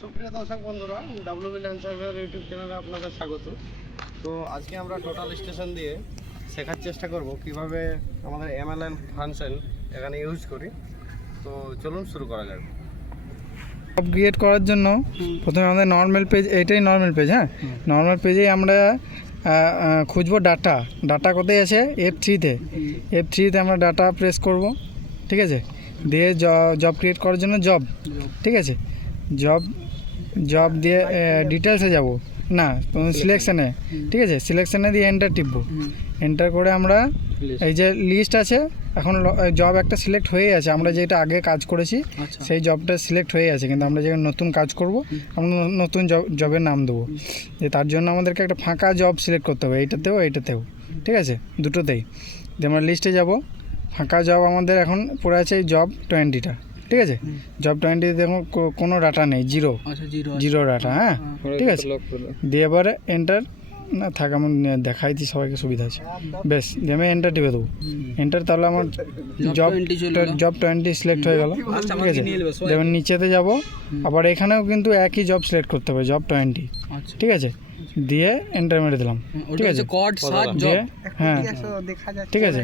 সুপ্রিয় দর্শক বন্ধুরা ডাব্লিউ বি ল্যান্সার্ভের ইউটিউব চ্যানেলে আপনাদের স্বাগত। তো আজকে আমরা টোটাল স্টেশন দিয়ে শেখার চেষ্টা করব কীভাবে আমাদের এমএলএন ফাংশন এখানে ইউজ করি। তো চলুন শুরু করা যাক। জব ক্রিয়েট করার জন্য প্রথমে আমাদের নর্মাল পেজ এটাই নর্মাল পেজ হ্যাঁ? নর্মাল পেজেই আমরা খুঁজবো ডাটা ডাটা কোথায় আছে? এফ থ্রিতে এফ থ্রিতে আমরা ডাটা প্রেস করব ঠিক আছে? দিয়ে জব ক্রিয়েট করার জন্য জব ঠিক আছে? জব জব দিয়ে ডিটেলসে যাব। না সিলেকশানে ঠিক আছে? সিলেকশানে দিয়ে এন্টার টিপবো। এন্টার করে আমরা এই যে লিস্ট আছে এখন জব একটা সিলেক্ট হয়ে আছে। আমরা যেটা আগে কাজ করেছি আচ্ছা। সেই জবটা সিলেক্ট হয়ে আছে। কিন্তু আমরা যে নতুন কাজ করব আমরা নতুন জব জবের নাম দেবো। যে তার জন্য আমাদেরকে একটা ফাঁকা জব সিলেক্ট করতে হবে। এইটাতেও এইটাতেও। ঠিক আছে? দুটোতেই। যে আমরা লিস্টে যাব। ফাঁকা জব আমাদের এখন পড়ে আছে জব টোয়েন্টিটা ঠিক আছে? জব টোয়েন্টিতে দেখুন কোনো ডাটা নেই জিরো আচ্ছা জিরো জিরো ডাটা হ্যাঁ? ঠিক আছে? দিয়ে এবারে এন্টার না থাক আমার দেখাই দিই সবাইকে সুবিধা আছে। বেশ দিয়ে আমি এন্টার টিপে দেবো। এন্টার তাহলে আমার জব 20 চলে এলো। জব টোয়েন্টি সিলেক্ট হয়ে গেল। আচ্ছা, ঠিক আছে? যেমন নিচেতে যাব। আবার এখানেও কিন্তু একই জব সিলেক্ট করতে হবে জব টোয়েন্টি আচ্ছা। ঠিক আছে? দিয়ে এন্টার মেরে দিলাম। ঠিক আছে? কড সার্চ জব হ্যাঁ। ঠিক আছে?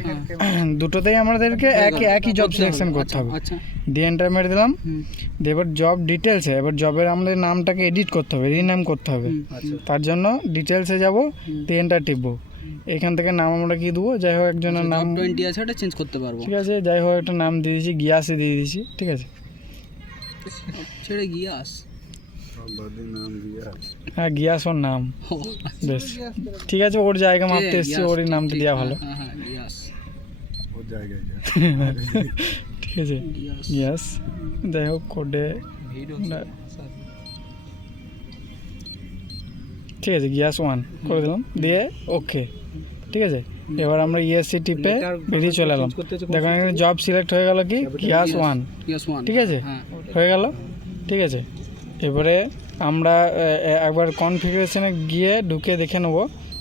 দুটোতেই আমাদেরকে একই একই জব সিলেকশন করতে হবে। আচ্ছা। দিয়ে এন্টার মেরে দিলাম। দিয়ে এবার জব ডিটেলসে এবার জবের আমাদের নামটাকে এডিট করতে হবে রিনেম করতে হবে। আচ্ছা। তার জন্য ডিটেলসে যাব দিয়ে এন্টার টিপবো। এখান থেকে নাম আমরা কি দেবো? যাই হোক একজনের নাম 20 আছে ওটা চেঞ্জ করতে পারব। ঠিক আছে যাই হোক একটা নাম দিয়ে দিয়েছি গিয়াসে দিয়ে দিয়েছি। ঠিক আছে? ছেড়ে গিয়ে আস হ্যাঁ গিয়াস ওর নাম। বেশ। ঠিক আছে ওর জায়গা মাপতে এসছি ওরই নামটা দেওয়া ভালো। হ্যাঁ হ্যাঁ গিয়াস। ঠিক আছে। গিয়াস। যাই হোক কোডে ঠিক আছে গিয়াস ওয়ান করে দিলাম। দিয়ে ওকে। ঠিক আছে? এবার আমরা ইএসসি টিপে বেরিয়ে চলে এলাম। দেখুন এখানে জব সিলেক্ট হয়ে গেল কি? গিয়াস ওয়ান। ঠিক আছে? হ্যাঁ। হয়ে গেল? ঠিক আছে। এবারে আমরা একবার কনফিগারেশনে গিয়ে ঢুকে দেখে নেব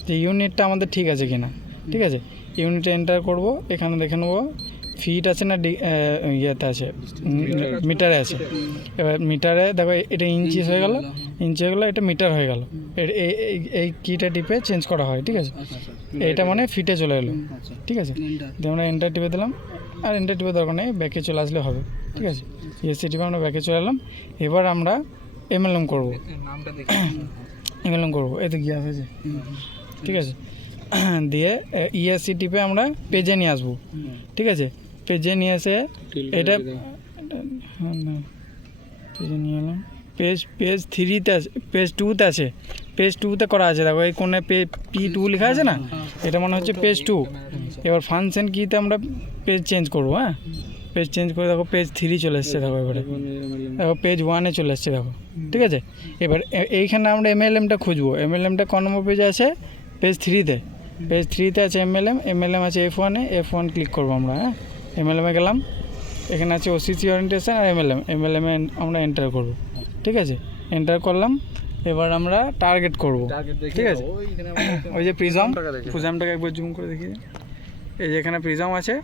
যে ইউনিটটা আমাদের ঠিক আছে কিনা। ঠিক আছে? ইউনিটে এন্টার করব, এখানে দেখে নেব ফিট আছে না ইয়েতে আছে মিটারে আছে। এবার মিটারে দেখো এটা ইঞ্চি হয়ে গেল ইঞ্চি হয়ে গেলো, এটা মিটার হয়ে গেল। এই কিটা টিপে চেঞ্জ করা হয়, ঠিক আছে? এটা মানে ফিটে চলে এলো, ঠিক আছে? আমরা এন্টার টিপে দিলাম, আর এন্টার টিপে দরকার নেই ব্যাকে চলে আসলে হবে, ঠিক আছে? ইএসসি টিপে আমরা ব্যাকে চলে এলাম। এবার আমরা এমএলএম করব নামটা দেখি এমএলএম করব এই তো গিয়া হয়েছে ঠিক আছে? দিয়ে ইএসসি টিপে আমরা পেজে নিয়ে আসব। ঠিক আছে? পেজে নিয়ে এসে এটা হ্যাঁ, পেজে নিয়ে এলাম। পেজ পেজ থ্রিতে আছে পেজ টুতে আছে। পেজ টুতে করা আছে দেখো এই কোণে পে পি টু লেখা আছে না? এটা মনে হচ্ছে পেজ টু এবার ফাংশন কিতে আমরা পেজ চেঞ্জ করব হ্যাঁ? পেজ চেঞ্জ করে দেখো পেজ থ্রি চলে এসছে দেখো এবারে। দেখো পেজ ওয়ানে চলে এসছে দেখো। ঠিক আছে? এবার এইখানে আমরা এমএলএমটা খুঁজবো। এমএলএমটা ক নম্বর পেজে আছে? পেজ থ্রিতে পেজ থ্রিতে আছে এমএলএম এমএলএম আছে এফ ওয়ানে এফ ওয়ান ক্লিক করব আমরা হ্যাঁ? এমএলএমে গেলাম। এখানে আছে ওসিসি ওরিয়েন্টেশন আর এমএলএম এমএলএমে আমরা এন্টার করব ঠিক আছে? এন্টার করলাম। এবার আমরা টার্গেট করব ঠিক আছে? ওই যে প্রিজম প্রিজমটাকে একবার জুম করে দেখি এই যে এখানে প্রিজম আছে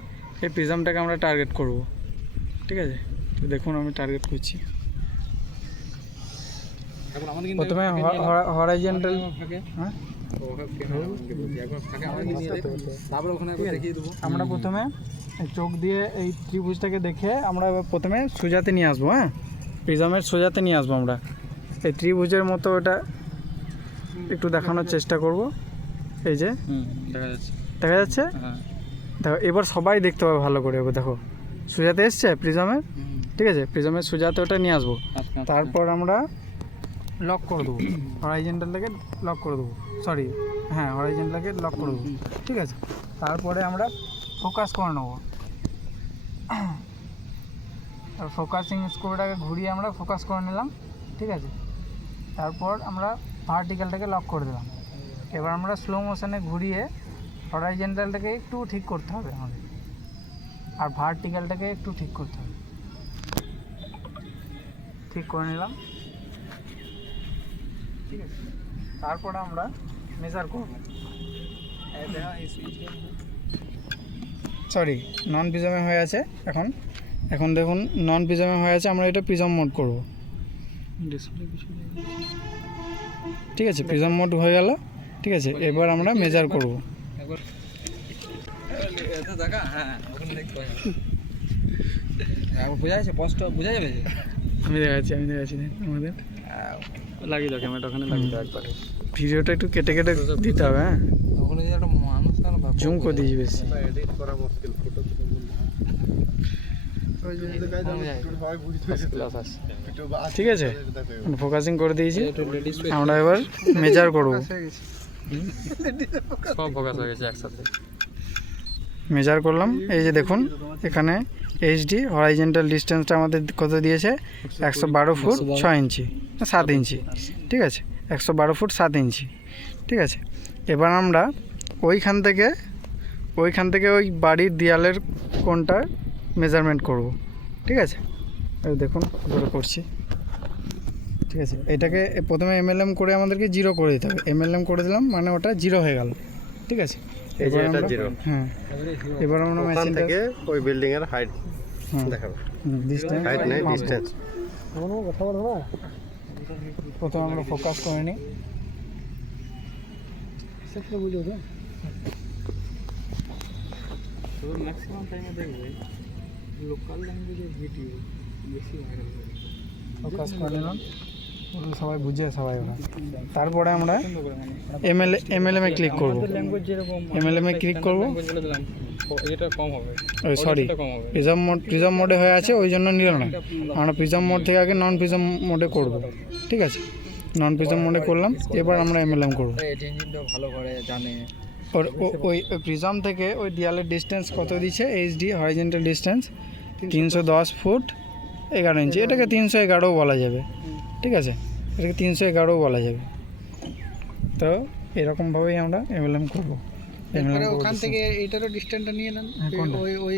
এই প্রিজমটাকে আমরা টার্গেট করব ঠিক আছে? তো দেখুন আমি টার্গেট করছি। প্রথমে হরাইজেন্টাল হ্যাঁ? দেবো। আমরা প্রথমে চোখ দিয়ে এই ত্রিভুজটাকে দেখে আমরা প্রথমে সোজাতে নিয়ে আসব হ্যাঁ? প্রিজমের সোজাতে নিয়ে আসব আমরা। এই ত্রিভুজের মতো ওটা একটু দেখানোর চেষ্টা করব। এই যে। দেখা যাচ্ছে। দেখা হ্যাঁ। দেখো এবার সবাই দেখতে পাবে ভালো করে এবার দেখো। সোজাতে এসছে প্রিজমের? ঠিক আছে প্রিজমের সোজাতে ওটা নিয়ে আসব। আচ্ছা। তারপর আমরা লক করে দেবো। হরাইজেন্টালটাকে লক করে দেবো। সরি হ্যাঁ হরাইজেন্টালকে লক করে দেবো। ঠিক আছে? তারপরে আমরা ফোকাস করে নেব। ফোকাসিং স্ক্রুটাকে ঘুরিয়ে আমরা ফোকাস করে নিলাম। ঠিক আছে? তারপর আমরা ভার্টিক্যালটাকে লক করে দিলাম। এবার আমরা স্লো মোশনে ঘুরিয়ে হরাইজেন্টালটাকে একটু ঠিক করতে হবে আমাদের। আর ভার্টিক্যালটাকে একটু ঠিক করতে হবে। ঠিক করে নিলাম। ঠিক আছে? তারপরে আমরা মেজার করব। সরি নন পিজমে হয়ে আছে এখন। এখন দেখুন নন পিজমে হয়ে আছে আমরা এটা পিজম মোড করব। ঠিক আছে প্রিজম মোড হয়ে গেল। ঠিক আছে এবার আমরা মেজার করব। হ্যাঁ ওখানে দেখতে পাই। বোঝা যাচ্ছে স্পষ্ট বোঝা যাবে আমি দেখাচ্ছি আমি দেখাচ্ছি আমাদের। লাগিয়ে দাও ক্যামেরাটা ওখানে লাগিয়ে দাও একবারে। ভিডিওটা একটু কেটে কেটে দিতে হবে হ্যাঁ? ওখানে যে একটা মানুষ কেন জুম করে দিয়েছি বেশি। এডিট করা মুশকিল ফটো তুলে ঠিক আছে ফোকাসিং করে দিয়েছি। আমরা এবার মেজার করব। সব ফোকাস হয়ে গেছে একসাথে। মেজার করলাম। এই যে দেখুন, এখানে এইচডি হরাইজেন্টাল ডিস্টেন্সটা আমাদের কত দিয়েছে? একশো বারো ফুট ছয় ইঞ্চি সাত ইঞ্চি, ঠিক আছে? একশো বারো ফুট সাত ইঞ্চি, ঠিক আছে? এবার আমরা ওইখান থেকে ওইখান থেকে ওই বাড়ির দেয়ালের কোনটা মেজারমেন্ট করব, ঠিক আছে? দেখুন করে করছি, ঠিক আছে? এটাকে প্রথমে এমএলএম করে আমাদেরকে জিরো করে দিতে হবে। এমএলএম করে দিলাম মানে ওটা জিরো হয়ে গেল, ঠিক আছে? এই যে এটা জিরো হ্যাঁ। এবার আমরা মেশিনটা থেকে ওই বিল্ডিং এর হাইট দেখাবো। distance হাইট নেই। ডিস্টেন্স প্রথমে আমরা ফোকাস করে নিই তো ম্যাক্সিমাম টাইমে দেখবে লোকাল ল্যাঙ্গুয়েজের ভিডিও বেশি ভাইরাল করে ফোকাস করে নিলাম। সবাই বুঝে সবাই ওরা। তারপরে আমরা এমএলএ এমএলএম এ ক্লিক করব। যেরকম এ click করব। এটা কম হবে ওই সরি প্রিজম মোড প্রিজম মোডে হয়ে আছে, ওই জন্য নিল না। আমরা প্রিজম মোড থেকে আগে নন প্রিজম মোডে করব। ঠিক আছে? নন প্রিজম মোডে করলাম, এবার আমরা এমএলএম করব। ভালো করে জানে ওর ওই প্রিজম থেকে ওই দেয়ালের ডিস্টেন্স কত দিচ্ছে? এইচডি হরিজেন্টাল ডিস্টেন্স তিনশো দশ ফুট, এগারো ইঞ্চি এটাকে তিনশো এগারোও বলা যাবে। ঠিক আছে? এটাকে তিনশো এগারো বলা যাবে। তো এরকমভাবেই আমরা এমএলএম করব। ওখান থেকে এটারও ডিস্টেন্সটা নিয়ে নেন। হ্যাঁ, ওই ওই